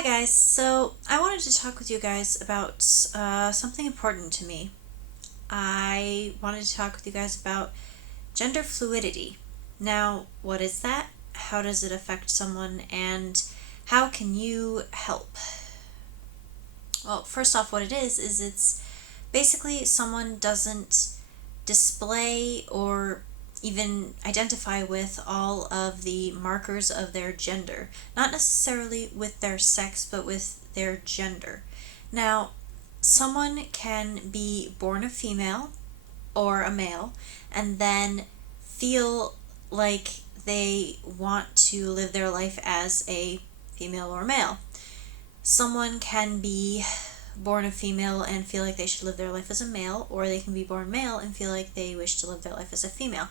Hi guys, so I wanted to talk with you guys about something important to me. I wanted to talk with you guys about gender fluidity. Now, what is that? How does it affect someone? And how can you help? Well, first off, what it is it's basically someone doesn't display or even identify with all of the markers of their gender, not necessarily with their sex, but with their gender. Now, someone can be born a female or a male and then feel like they want to live their life as a female or male. Someone can be born a female and feel like they should live their life as a male, or they can be born male and feel like they wish to live their life as a female.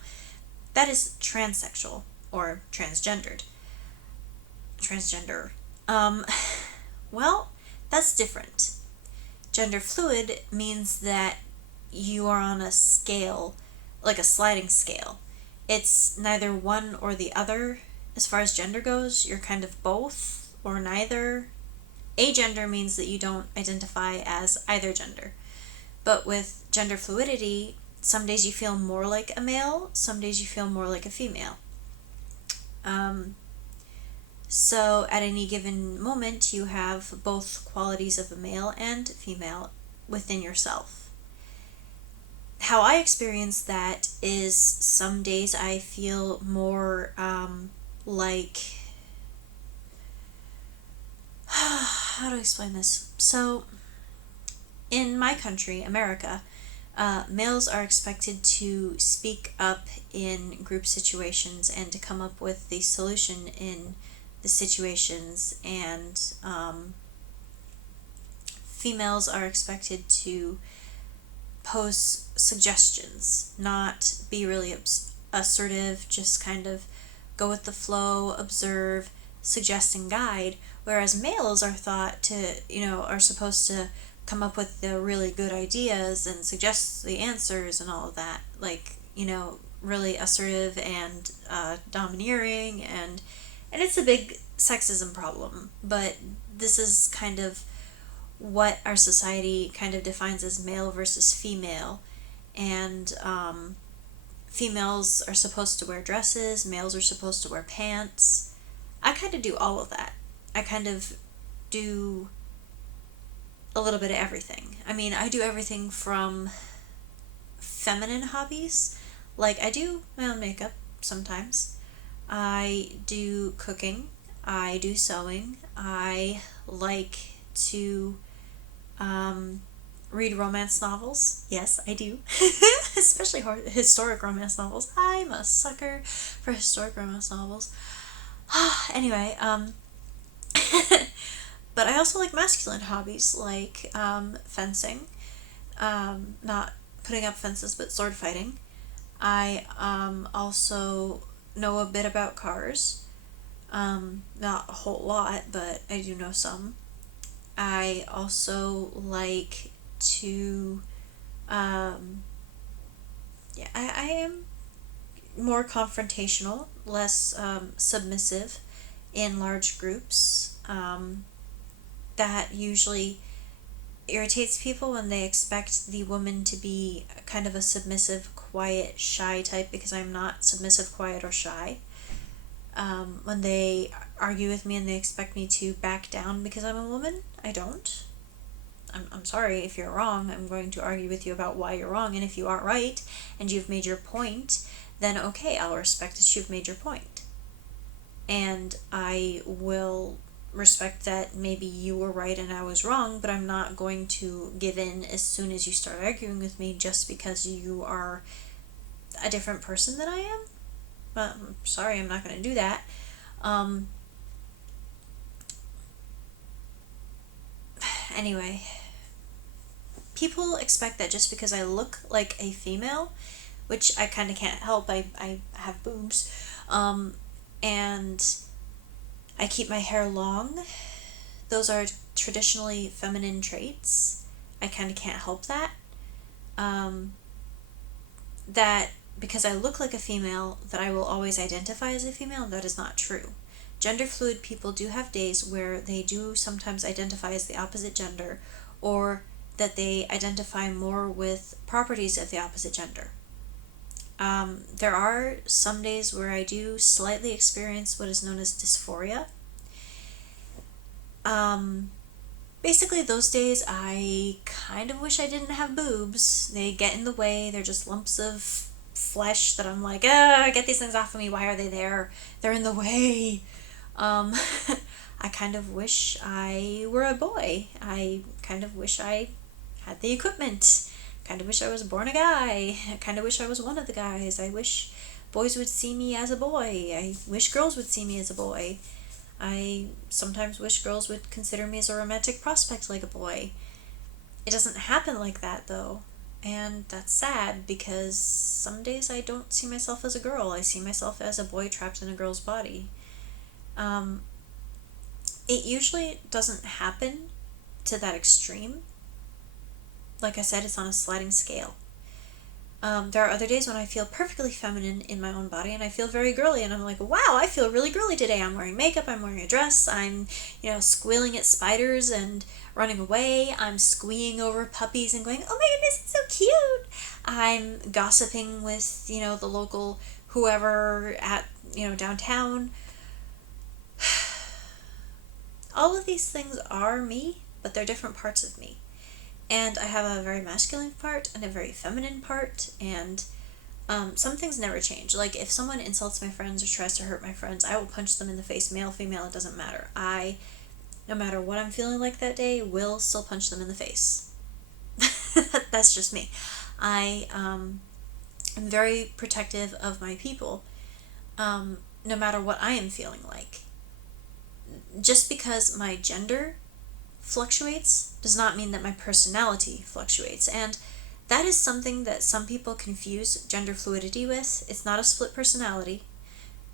That is transsexual or transgendered. Transgender. Um, well, that's different. Gender fluid means that you are on a scale, like a sliding scale. It's neither one or the other as far as gender goes. You're kind of both or neither. Agender means that you don't identify as either gender. But with gender fluidity, some days you feel more like a male, some days you feel more like a female. Um, so at any given moment, you have both qualities of a male and female within yourself. How I experience that is some days I feel more like. How to explain this? So, in my country, America, males are expected to speak up in group situations and to come up with the solution in the situations, and females are expected to pose suggestions, not be really assertive, just kind of go with the flow, observe, suggest, and guide. Whereas males are thought to, are supposed to come up with the really good ideas and suggest the answers and all of that. Like, really assertive and domineering, and it's a big sexism problem. But this is kind of what our society kind of defines as male versus female. And females are supposed to wear dresses, males are supposed to wear pants. I kind of do all of that. I kind of do a little bit of everything. I mean, I do everything from feminine hobbies, like I do my own makeup sometimes. I do cooking. I do sewing. I like to read romance novels. Yes, I do. Especially historic romance novels. I'm a sucker for historic romance novels. Anyway, but I also like masculine hobbies like fencing, not putting up fences, but sword fighting. I also know a bit about cars. Not a whole lot, but I do know some. I also like to, yeah, I am more confrontational, less submissive in large groups. That usually irritates people when they expect the woman to be kind of a submissive, quiet, shy type, because I'm not submissive, quiet, or shy. When they argue with me and they expect me to back down because I'm a woman, I don't. I'm sorry, if you're wrong, I'm going to argue with you about why you're wrong, and if you are right and you've made your point, then okay, I'll respect that you've made your point. And I will respect that maybe you were right and I was wrong, but I'm not going to give in as soon as you start arguing with me just because you are a different person than I am. But I'm sorry, I'm not going to do that. Anyway, people expect that just because I look like a female, which I kind of can't help, I have boobs, and I keep my hair long. Those are traditionally feminine traits. I kind of can't help that. That because I look like a female, that I will always identify as a female, that is not true. gender fluid people do have days where they do sometimes identify as the opposite gender, or that they identify more with properties of the opposite gender. There are some days where I do slightly experience what is known as dysphoria. Um, Basically, those days I kind of wish I didn't have boobs. They get in the way, they're just lumps of flesh that I'm like, get these things off of me, why are they there? They're in the way. Um, I kind of wish I were a boy. I kind of wish I had the equipment. Kind of wish I was born a guy. I kind of wish I was one of the guys. I wish boys would see me as a boy. I wish girls would see me as a boy. I sometimes wish girls would consider me as a romantic prospect like a boy. It doesn't happen like that though. And that's sad because some days I don't see myself as a girl. I see myself as a boy trapped in a girl's body. Um, it usually doesn't happen to that extreme. Like I said, it's on a sliding scale. There are other days when I feel perfectly feminine in my own body and I feel very girly and I'm like, wow, I feel really girly today. I'm wearing makeup, I'm wearing a dress, I'm, squealing at spiders and running away. I'm squeeing over puppies and going, oh my goodness, it's so cute. I'm gossiping with, the local whoever at, downtown. All of these things are me, but they're different parts of me. And I have a very masculine part and a very feminine part, and some things never change. Like, if someone insults my friends or tries to hurt my friends, I will punch them in the face, male, female, it doesn't matter. No matter what I'm feeling like that day, will still punch them in the face. That's just me. I am very protective of my people, no matter what I am feeling like. Just because my gender fluctuates does not mean that my personality fluctuates, and that is something that some people confuse gender fluidity with. It's not a split personality.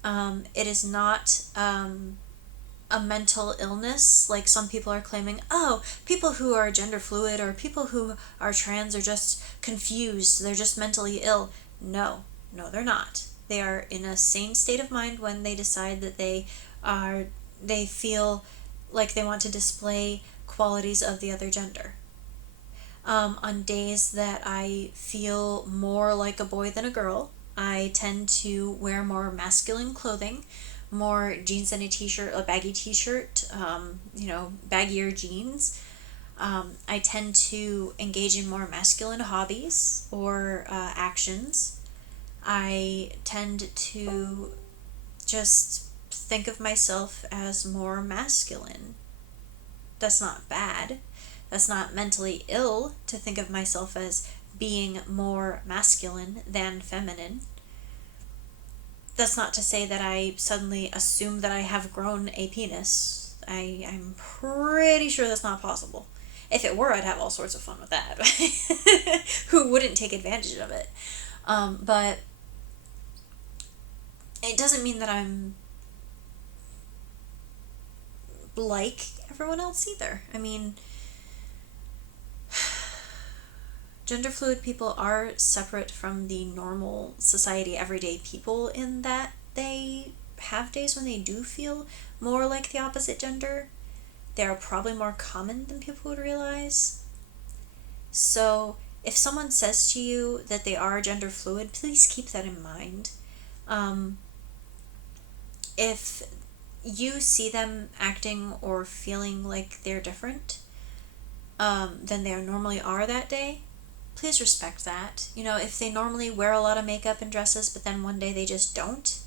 It is not a mental illness like some people are claiming. Oh, people who are gender fluid or people who are trans are just confused, they're just mentally ill. No, they're not. They are in a sane state of mind when they decide that they feel like they want to display qualities of the other gender. On days that I feel more like a boy than a girl, I tend to wear more masculine clothing, more jeans and a baggy t-shirt, baggier jeans. I tend to engage in more masculine hobbies or actions. I tend to just think of myself as more masculine. That's not bad. That's not mentally ill to think of myself as being more masculine than feminine. That's not to say that I suddenly assume that I have grown a penis. I'm pretty sure that's not possible. If it were, I'd have all sorts of fun with that. Who wouldn't take advantage of it? But it doesn't mean that I'm like everyone else either. I mean, gender fluid people are separate from the normal society everyday people in that they have days when they do feel more like the opposite gender. They are probably more common than people would realize. So if someone says to you that they are gender fluid, please keep that in mind. If you see them acting or feeling like they're different than they normally are that day, please respect that. If they normally wear a lot of makeup and dresses, but then one day they just don't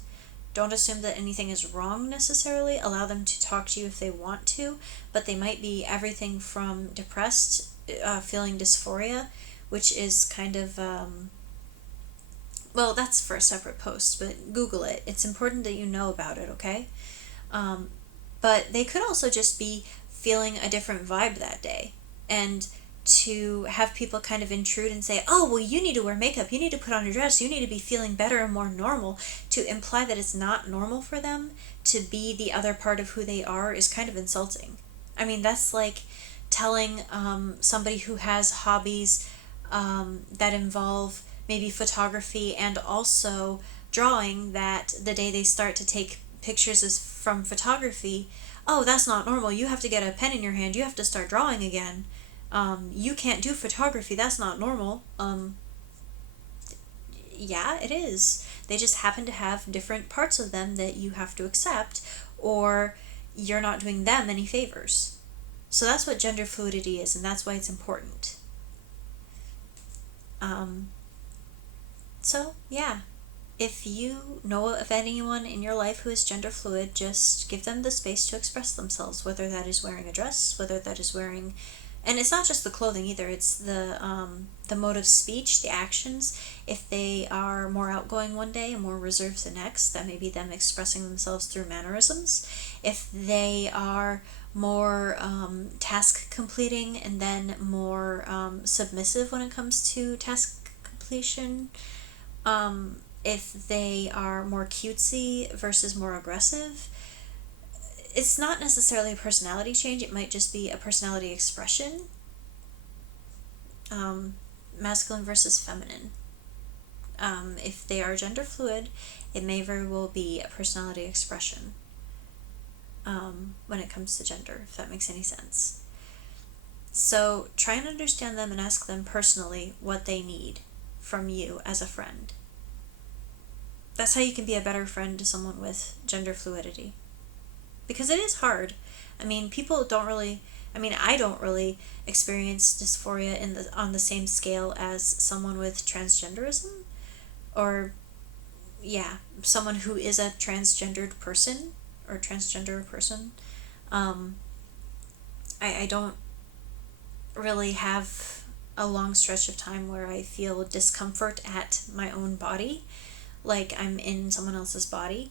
assume that anything is wrong necessarily. Allow them to talk to you if they want to, but they might be everything from depressed, feeling dysphoria, which is kind of, well, that's for a separate post, but Google it. It's important that you know about it, okay? But they could also just be feeling a different vibe that day. And to have people kind of intrude and say, oh, well, you need to wear makeup, you need to put on a dress, you need to be feeling better and more normal, to imply that it's not normal for them to be the other part of who they are is kind of insulting. I mean, that's like telling somebody who has hobbies that involve maybe photography and also drawing that the day they start to take pictures is from photography, oh, that's not normal. You have to get a pen in your hand. You have to start drawing again. You can't do photography. That's not normal. Yeah, it is. They just happen to have different parts of them that you have to accept, or you're not doing them any favors. So that's what gender fluidity is, and that's why it's important. Um, so, yeah, if you know of anyone in your life who is gender fluid, just give them the space to express themselves, whether that is wearing a dress, whether that is wearing, and it's not just the clothing either, it's the mode of speech, the actions. If they are more outgoing one day and more reserved the next, that may be them expressing themselves through mannerisms. If they are more task completing and then more submissive when it comes to task completion, if they are more cutesy versus more aggressive, it's not necessarily a personality change, it might just be a personality expression. Masculine versus feminine. If they are gender fluid, it may very well be a personality expression when it comes to gender, if that makes any sense. So try and understand them and ask them personally what they need from you as a friend. That's how you can be a better friend to someone with gender fluidity. Because it is hard. I mean, I don't really experience dysphoria on the same scale as someone with transgenderism, or yeah, someone who is a transgendered person or transgender person. Um, I don't really have a long stretch of time where I feel discomfort at my own body, like I'm in someone else's body.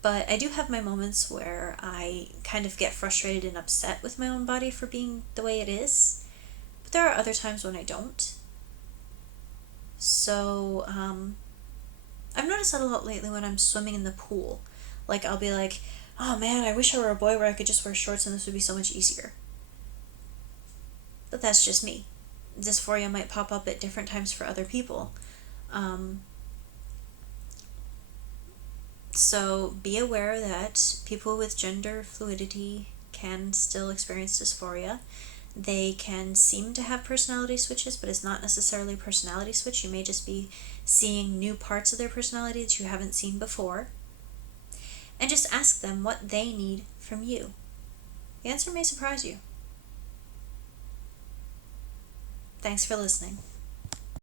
But I do have my moments where I kind of get frustrated and upset with my own body for being the way it is. But there are other times when I don't. So, I've noticed that a lot lately when I'm swimming in the pool. Like, I'll be like, oh man, I wish I were a boy where I could just wear shorts and this would be so much easier. But that's just me. Dysphoria might pop up at different times for other people. Um, So be aware that people with gender fluidity can still experience dysphoria. They can seem to have personality switches, but it's not necessarily a personality switch. You may just be seeing new parts of their personality that you haven't seen before. And just ask them what they need from you. The answer may surprise you. Thanks for listening.